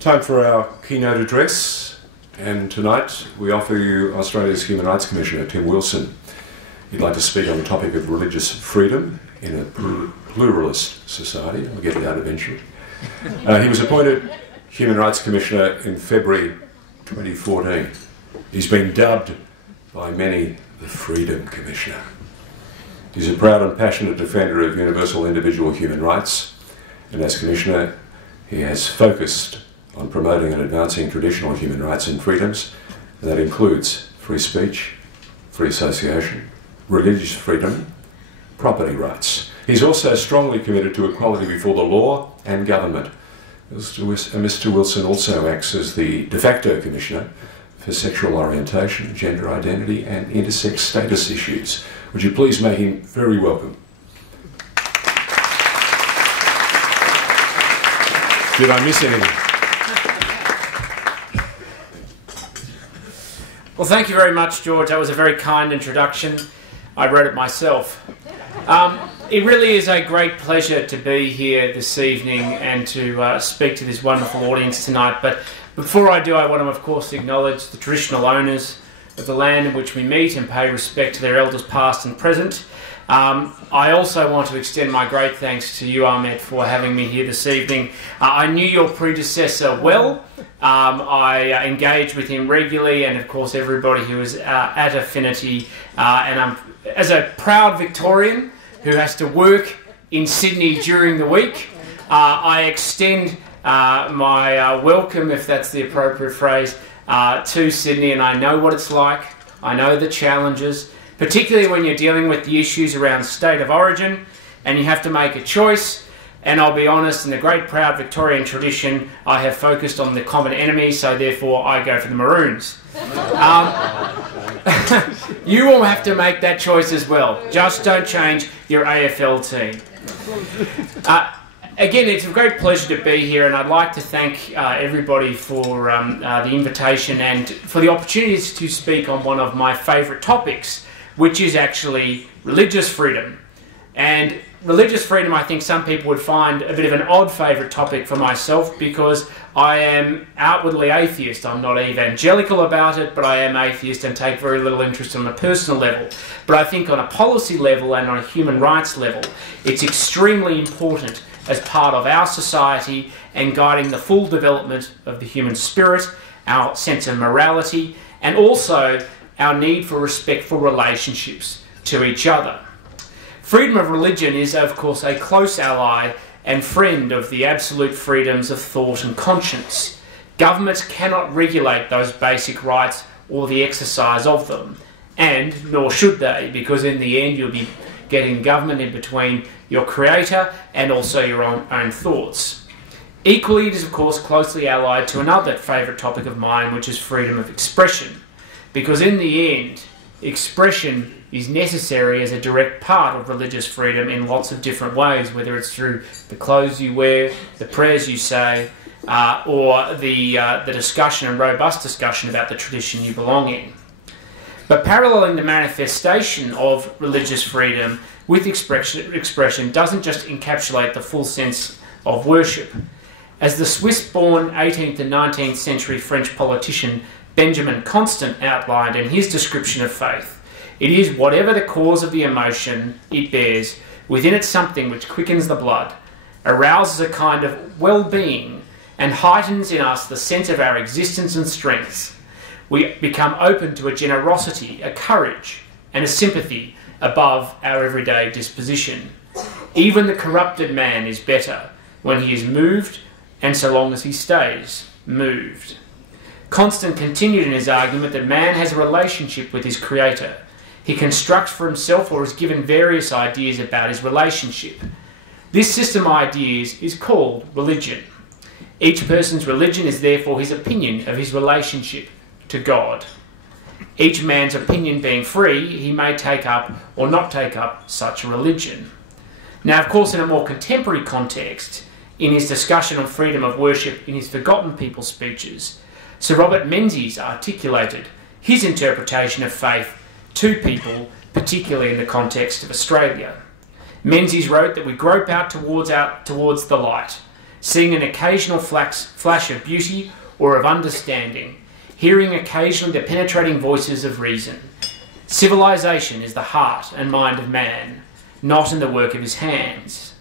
Time for our keynote address, and tonight we offer you Australia's Human Rights Commissioner, Tim Wilson. He'd like to speak on the topic of religious freedom in a pluralist society. I'll get to that eventually. He was appointed Human Rights Commissioner in February 2014. He's been dubbed by many the Freedom Commissioner. He's a proud and passionate defender of universal individual human rights, and as Commissioner he has focused on promoting and advancing traditional human rights and freedoms, and that includes free speech, free association, religious freedom, property rights. He's also strongly committed to equality before the law and government. Mr. Wilson also acts as the de facto Commissioner for sexual orientation, gender identity and intersex status issues. Would you please make him very welcome? Did I miss anything? Well, thank you very much, George. That was a very kind introduction. I wrote it myself. It really is a great pleasure to be here this evening and to speak to this wonderful audience tonight. But before I do, I want to, of course, acknowledge the traditional owners of the land in which we meet and pay respect to their elders past and present. I also want to extend my great thanks to you, Ahmed, for having me here this evening. I knew your predecessor well. I engaged with him regularly, and of course everybody who was at Affinity. And I'm, as a proud Victorian who has to work in Sydney during the week, I extend my welcome, if that's the appropriate phrase, to Sydney, and I know what it's like. I know the challenges, particularly when you're dealing with the issues around state of origin and you have to make a choice. And I'll be honest, in the great proud Victorian tradition, I have focused on the common enemy, so therefore I go for the Maroons. You will have to make that choice as well. Just don't change your AFL team. Again, it's a great pleasure to be here, and I'd like to thank everybody for the invitation and for the opportunities to speak on one of my favourite topics, which is actually religious freedom. And religious freedom, I think some people would find a bit of an odd favourite topic for myself, because I am outwardly atheist. I'm not evangelical about it, but I am atheist and take very little interest on a personal level. But I think on a policy level and on a human rights level, it's extremely important as part of our society and guiding the full development of the human spirit, our sense of morality, and also our need for respectful relationships to each other. Freedom of religion is, of course, a close ally and friend of the absolute freedoms of thought and conscience. Governments cannot regulate those basic rights or the exercise of them, and nor should they, because in the end you'll be getting government in between your creator and also your own thoughts. Equally, it is, of course, closely allied to another favourite topic of mine, which is freedom of expression, because in the end, expression is necessary as a direct part of religious freedom in lots of different ways, whether it's through the clothes you wear, the prayers you say, or the discussion and robust discussion about the tradition you belong in. But paralleling the manifestation of religious freedom with expression doesn't just encapsulate the full sense of worship. As the Swiss-born 18th and 19th century French politician Benjamin Constant outlined in his description of faith, it is whatever the cause of the emotion it bears, within it something which quickens the blood, arouses a kind of well-being, and heightens in us the sense of our existence and strengths. We become open to a generosity, a courage, and a sympathy above our everyday disposition. Even the corrupted man is better when he is moved, and so long as he stays moved. Constant continued in his argument that man has a relationship with his creator. He constructs for himself or is given various ideas about his relationship. This system of ideas is called religion. Each person's religion is therefore his opinion of his relationship to God. Each man's opinion being free, he may take up or not take up such a religion. Now, of course, in a more contemporary context, in his discussion on freedom of worship in his Forgotten People speeches, Sir Robert Menzies articulated his interpretation of faith to people, particularly in the context of Australia. Menzies wrote that we grope out towards the light. seeing an occasional flash of beauty or of understanding, hearing occasionally the penetrating voices of reason. Civilization is the heart and mind of man, not in the work of his hands.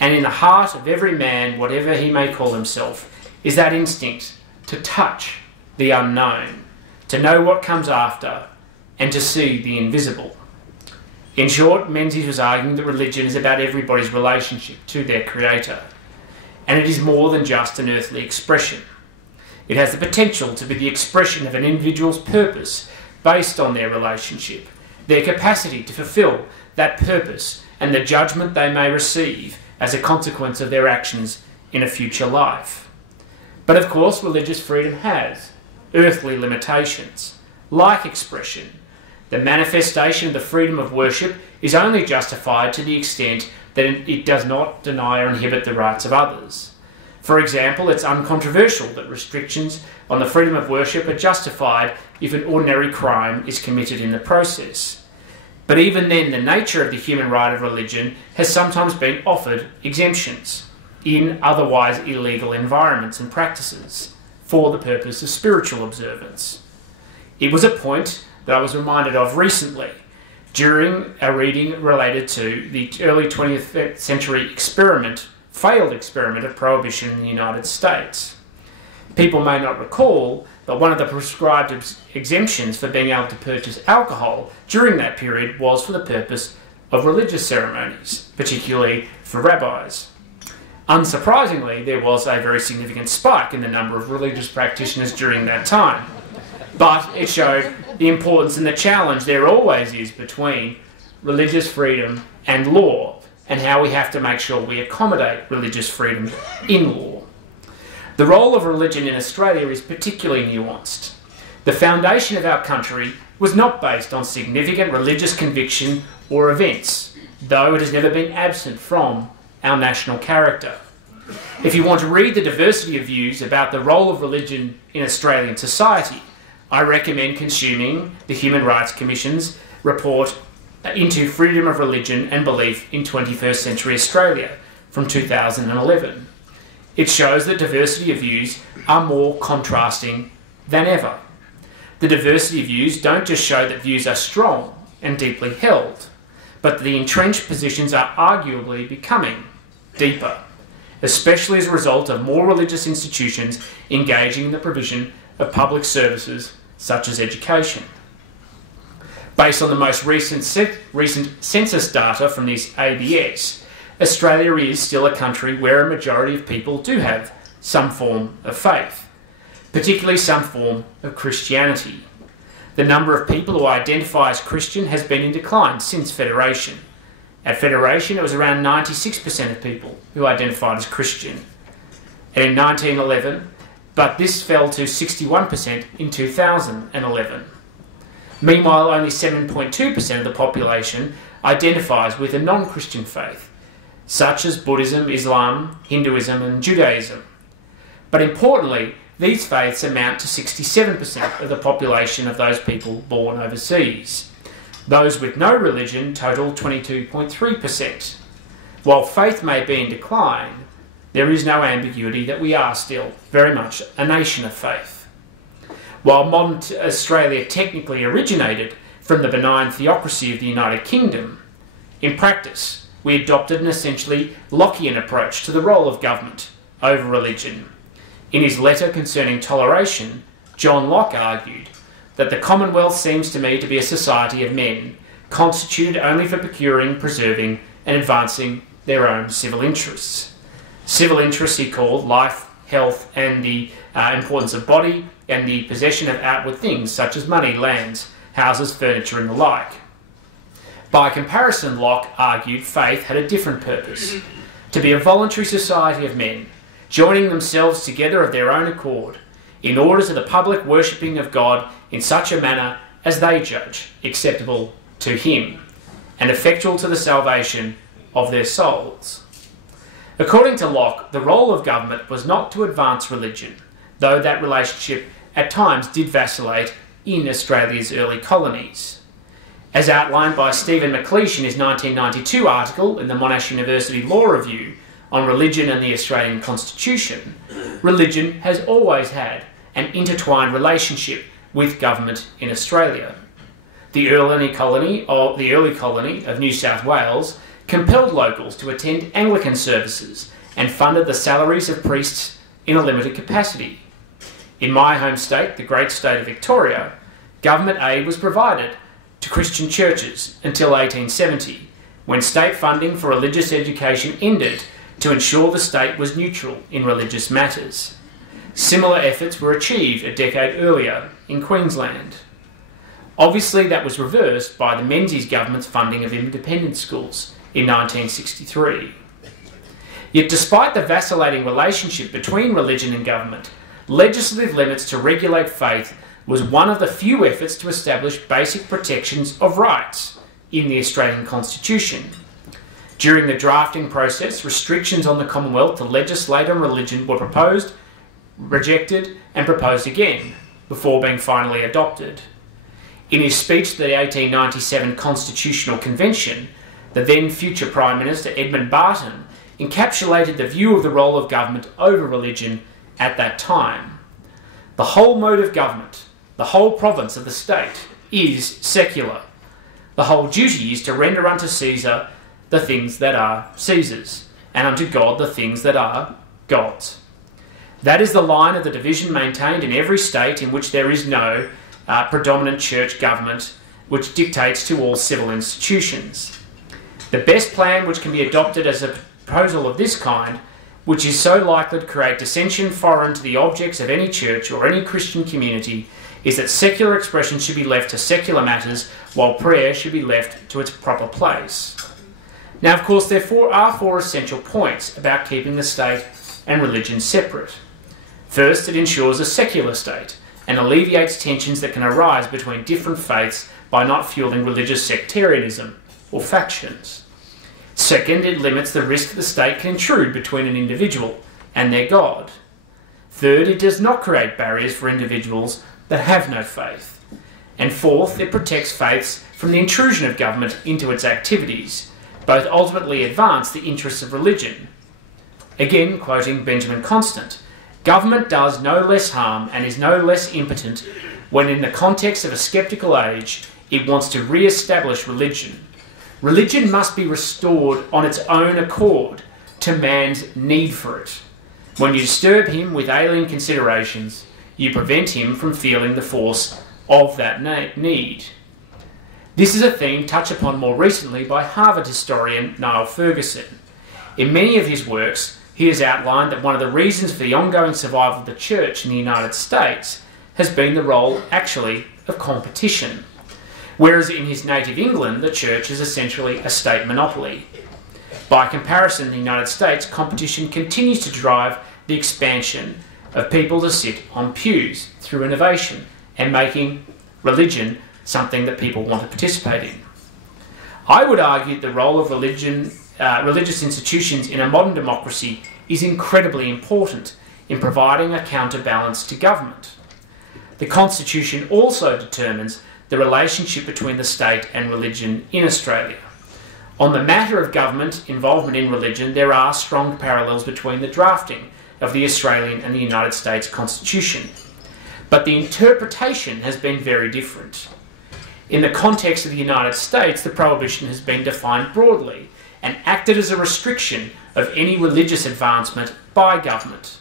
And in the heart of every man, whatever he may call himself, is that instinct to touch the unknown, to know what comes after, and to see the invisible. In short, Menzies was arguing that religion is about everybody's relationship to their creator, and it is more than just an earthly expression. It has the potential to be the expression of an individual's purpose based on their relationship, their capacity to fulfill that purpose and the judgment they may receive as a consequence of their actions in a future life. But of course, religious freedom has earthly limitations, like expression. The manifestation of the freedom of worship is only justified to the extent that it does not deny or inhibit the rights of others. For example, it's uncontroversial that restrictions on the freedom of worship are justified if an ordinary crime is committed in the process. But even then, the nature of the human right of religion has sometimes been offered exemptions in otherwise illegal environments and practices for the purpose of spiritual observance. It was a point that I was reminded of recently during a reading related to the early 20th century failed experiment of prohibition in the United States. People may not recall that one of the prescribed exemptions for being able to purchase alcohol during that period was for the purpose of religious ceremonies, particularly for rabbis. Unsurprisingly, there was a very significant spike in the number of religious practitioners during that time. But it showed the importance and the challenge there always is between religious freedom and law, and how we have to make sure we accommodate religious freedom in law. The role of religion in Australia is particularly nuanced. The foundation of our country was not based on significant religious conviction or events, though it has never been absent from our national character. If you want to read the diversity of views about the role of religion in Australian society, I recommend consuming the Human Rights Commission's report into freedom of religion and belief in 21st century Australia from 2011. It shows that diversity of views are more contrasting than ever. The diversity of views don't just show that views are strong and deeply held, but the entrenched positions are arguably becoming deeper, especially as a result of more religious institutions engaging in the provision of public services such as education. Based on the most recent census data from this ABS, Australia is still a country where a majority of people do have some form of faith, particularly some form of Christianity. The number of people who identify as Christian has been in decline since Federation. At Federation, it was around 96% of people who identified as Christian. And in 1911, but this fell to 61% in 2011. Meanwhile, only 7.2% of the population identifies with a non-Christian faith, such as Buddhism, Islam, Hinduism and Judaism. But importantly, these faiths amount to 67% of the population of those people born overseas. Those with no religion total 22.3%. While faith may be in decline, there is no ambiguity that we are still very much a nation of faith. While modern Australia technically originated from the benign theocracy of the United Kingdom, in practice we adopted an essentially Lockean approach to the role of government over religion. In his letter concerning toleration, John Locke argued that the Commonwealth seems to me to be a society of men, constituted only for procuring, preserving and advancing their own civil interests. Civil interests he called life, health and the importance of body and the possession of outward things such as money, lands, houses, furniture and the like. By comparison, Locke argued faith had a different purpose, to be a voluntary society of men, joining themselves together of their own accord, in order to the public worshipping of God in such a manner as they judge acceptable to him, and effectual to the salvation of their souls. According to Locke, the role of government was not to advance religion, though that relationship at times did vacillate in Australia's early colonies. As outlined by Stephen McLeish in his 1992 article in the Monash University Law Review on religion and the Australian Constitution, religion has always had an intertwined relationship with government in Australia. The early colony of New South Wales compelled locals to attend Anglican services and funded the salaries of priests in a limited capacity. In my home state, the great state of Victoria, government aid was provided to Christian churches until 1870, when state funding for religious education ended to ensure the state was neutral in religious matters. Similar efforts were achieved a decade earlier in Queensland. Obviously, that was reversed by the Menzies government's funding of independent schools in 1963. Yet despite the vacillating relationship between religion and government, legislative limits to regulate faith was one of the few efforts to establish basic protections of rights in the Australian Constitution. During the drafting process, restrictions on the Commonwealth to legislate on religion were proposed, rejected, and proposed again, before being finally adopted. In his speech to the 1897 Constitutional Convention, the then future Prime Minister Edmund Barton encapsulated the view of the role of government over religion at that time. The whole mode of government, the whole province of the state, is secular. The whole duty is to render unto Caesar the things that are Caesar's, and unto God the things that are God's. That is the line of the division maintained in every state in which there is no predominant church government which dictates to all civil institutions. The best plan which can be adopted as a proposal of this kind, which is so likely to create dissension foreign to the objects of any church or any Christian community, is that secular expression should be left to secular matters, while prayer should be left to its proper place. Now, of course, there are four essential points about keeping the state and religion separate. First, it ensures a secular state and alleviates tensions that can arise between different faiths by not fueling religious sectarianism or factions. Second, it limits the risk the state can intrude between an individual and their God. Third, it does not create barriers for individuals that have no faith. And fourth, it protects faiths from the intrusion of government into its activities, both ultimately advance the interests of religion. Again, quoting Benjamin Constant, government does no less harm and is no less impotent when in the context of a sceptical age it wants to re-establish religion. Religion must be restored on its own accord to man's need for it. When you disturb him with alien considerations, you prevent him from feeling the force of that need. This is a theme touched upon more recently by Harvard historian Niall Ferguson. In many of his works, he has outlined that one of the reasons for the ongoing survival of the church in the United States has been the role, actually, of competition. Whereas in his native England, the church is essentially a state monopoly. By comparison, in the United States, competition continues to drive the expansion of people to sit on pews through innovation and making religion something that people want to participate in. I would argue the role of religious institutions in a modern democracy is incredibly important in providing a counterbalance to government. The Constitution also determines the relationship between the state and religion in Australia. On the matter of government involvement in religion, there are strong parallels between the drafting of the Australian and the United States Constitution. But the interpretation has been very different. In the context of the United States, the prohibition has been defined broadly and acted as a restriction of any religious advancement by government.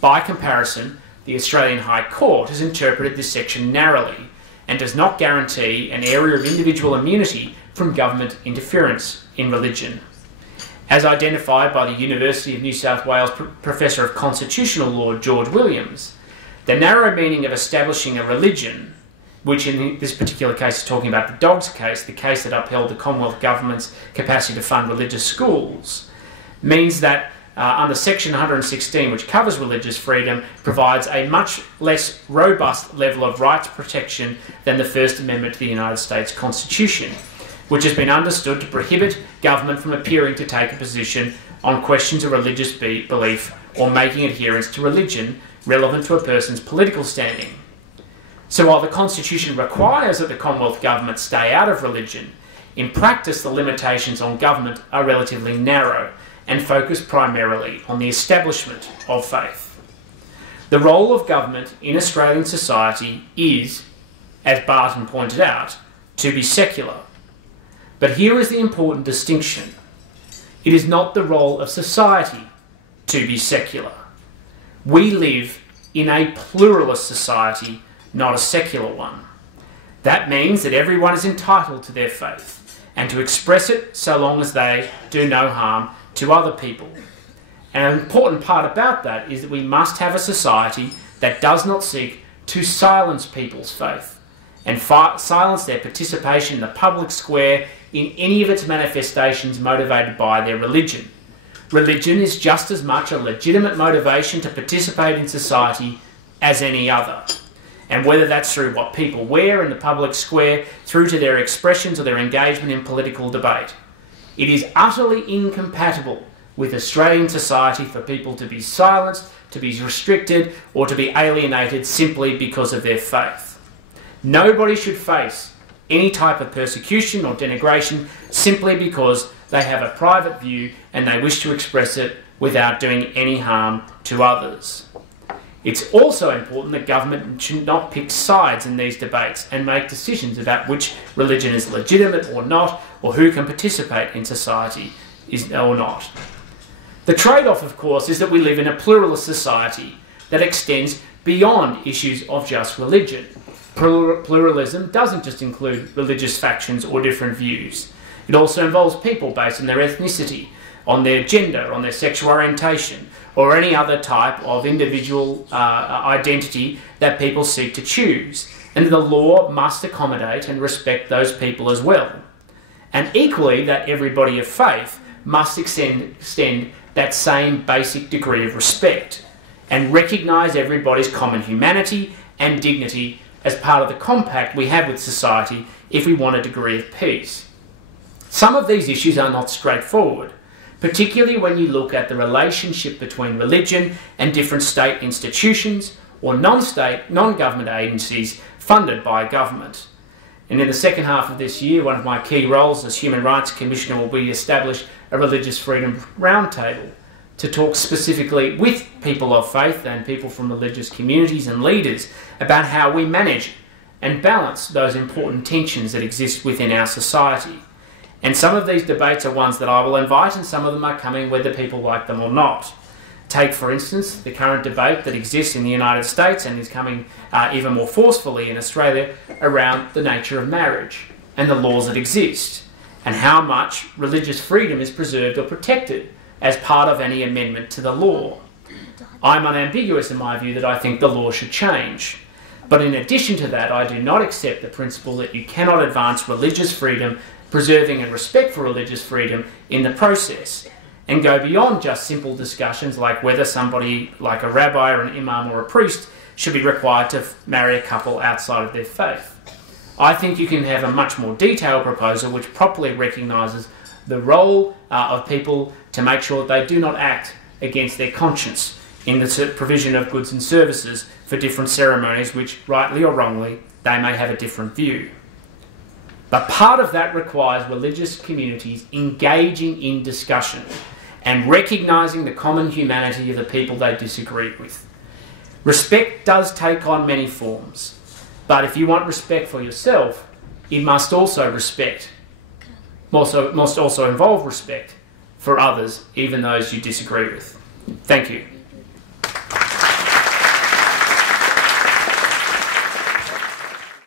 By comparison, the Australian High Court has interpreted this section narrowly and does not guarantee an area of individual immunity from government interference in religion. As identified by the University of New South Wales Professor of Constitutional Law George Williams, the narrow meaning of establishing a religion, which in this particular case is talking about the Dogs case, the case that upheld the Commonwealth Government's capacity to fund religious schools, means that under Section 116, which covers religious freedom, provides a much less robust level of rights protection than the First Amendment to the United States Constitution, which has been understood to prohibit government from appearing to take a position on questions of religious belief or making adherence to religion relevant to a person's political standing. So while the Constitution requires that the Commonwealth Government stay out of religion, in practice the limitations on government are relatively narrow and focus primarily on the establishment of faith. The role of government in Australian society is, as Barton pointed out, to be secular. But here is the important distinction. It is not the role of society to be secular. We live in a pluralist society, not a secular one. That means that everyone is entitled to their faith and to express it so long as they do no harm to other people. And an important part about that is that we must have a society that does not seek to silence people's faith and silence their participation in the public square in any of its manifestations motivated by their religion. Religion is just as much a legitimate motivation to participate in society as any other. And whether that's through what people wear in the public square, through to their expressions or their engagement in political debate. It is utterly incompatible with Australian society for people to be silenced, to be restricted, or to be alienated simply because of their faith. Nobody should face any type of persecution or denigration simply because they have a private view and they wish to express it without doing any harm to others. It's also important that government should not pick sides in these debates and make decisions about which religion is legitimate or not, or who can participate in society or not. The trade-off, of course, is that we live in a pluralist society that extends beyond issues of just religion. Pluralism doesn't just include religious factions or different views. It also involves people based on their ethnicity, on their gender, on their sexual orientation, or any other type of individual identity that people seek to choose. And the law must accommodate and respect those people as well. And equally, that everybody of faith must extend that same basic degree of respect and recognise everybody's common humanity and dignity as part of the compact we have with society if we want a degree of peace. Some of these issues are not straightforward, particularly when you look at the relationship between religion and different state institutions or non-state, non-government agencies funded by government. And in the second half of this year, one of my key roles as Human Rights Commissioner will be to establish a religious freedom roundtable to talk specifically with people of faith and people from religious communities and leaders about how we manage and balance those important tensions that exist within our society. And some of these debates are ones that I will invite, and some of them are coming whether people like them or not. Take, for instance, the current debate that exists in the United States and is coming even more forcefully in Australia around the nature of marriage and the laws that exist, and how much religious freedom is preserved or protected as part of any amendment to the law. I'm unambiguous in my view that I think the law should change. But in addition to that, I do not accept the principle that you cannot advance religious freedom, preserving and respect for religious freedom in the process, and go beyond just simple discussions like whether somebody like a rabbi or an imam or a priest should be required to marry a couple outside of their faith. I think you can have a much more detailed proposal which properly recognises the role of people to make sure that they do not act against their conscience in the provision of goods and services for different ceremonies which, rightly or wrongly, they may have a different view. But part of that requires religious communities engaging in discussion and recognising the common humanity of the people they disagree with. Respect does take on many forms, but if you want respect for yourself, it must also involve respect for others, even those you disagree with. Thank you.